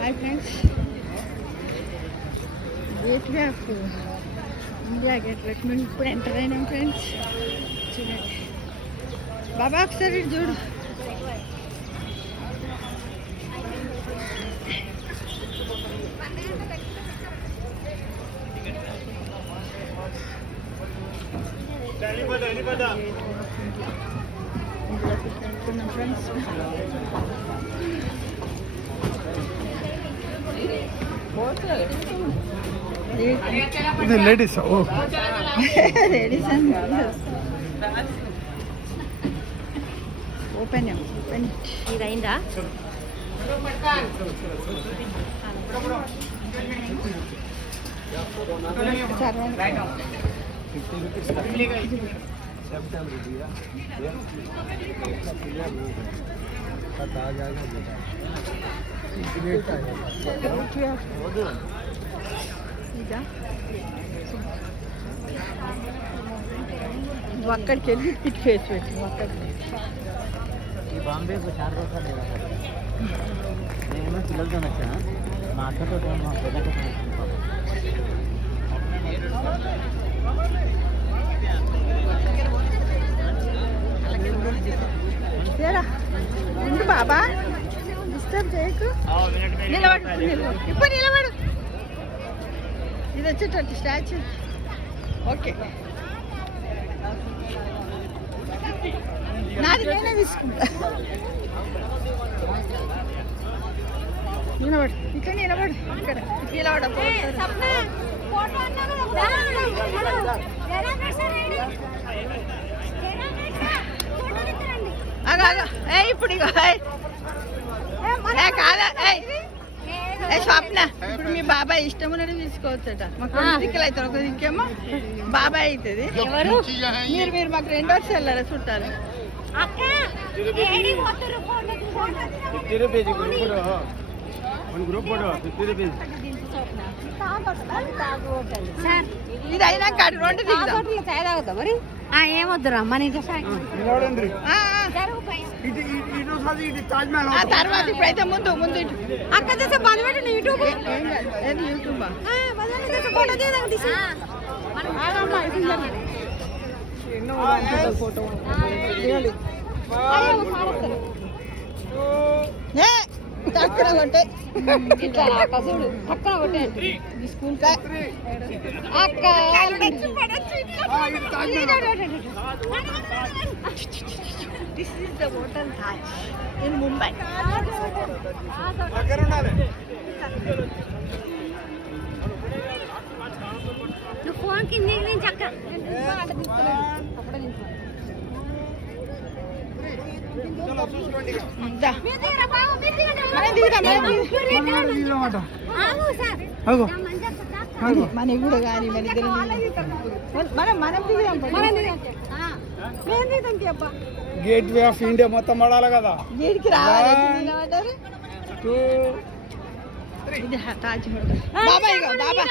Hi friends, gateway of India gate మేము ఇప్పుడు enter అయినాం ఫ్రెండ్స్. చూడండి బాబా, ఒకసారి ఇటు చూడు. ఫ్రెండ్స్ ఇది ladies ladies and open open ఇది అయిందా? నువ్వు అక్కడికి వెళ్ళి ఇటు ఫేస్ పెట్టు. నువ్వు అక్కడికి బాంబే చార్ రోజులు నేను పిల్లలతో వచ్చాను. మా అక్కతో మా పెద్దతో ముందు బాబా డిస్టర్బ్ చేయకు. నిలబడు, ఇప్పుడు నిలబడు. ఇది వచ్చేటట్టు స్టాచ్యూ. ఓకే, నాది నేనే తీసుకుంటా. నిలబడు, ఇక్కడ నిలబడు. ఇక్కడ నిలబడ ఇప్పుడు కాదా స్వప్న. ఇప్పుడు మీ బాబాయ్ ఇష్టం ఉన్నది తీసుకోవచ్చట. మాకు దిక్కులు అవుతారు. ఒక దిక్కేమో బాబాయ్ అవుతుంది. మీరు మాకు రెండో వెళ్ళారా చుట్టాలు. ఇది అయినాక రెండు దిగుతాం. మరి ఏమొద్దురా మన తర్వాత ఇప్పుడైతే ముందు అక్క చేసే బంద్ పెట్టండి. యూట్యూబ్ యూట్యూబ్ ఫోటో పక్కన కొట్టే ఇట్లా అక్క చూడు, పక్కన కొట్టే స్కూల్ అక్క. This is the hotel Taj in Mumbai. నువ్వు ఫోన్ కింద చక్క మన కూడా కానీ మన ఇద్దరు మనం గేట్వే ఆఫ్ ఇండియా మొత్తం పడాలి కదా. గేట్కి రావాలి. ఇది తాజ్ హోటల్. బాబాయ్ బాబా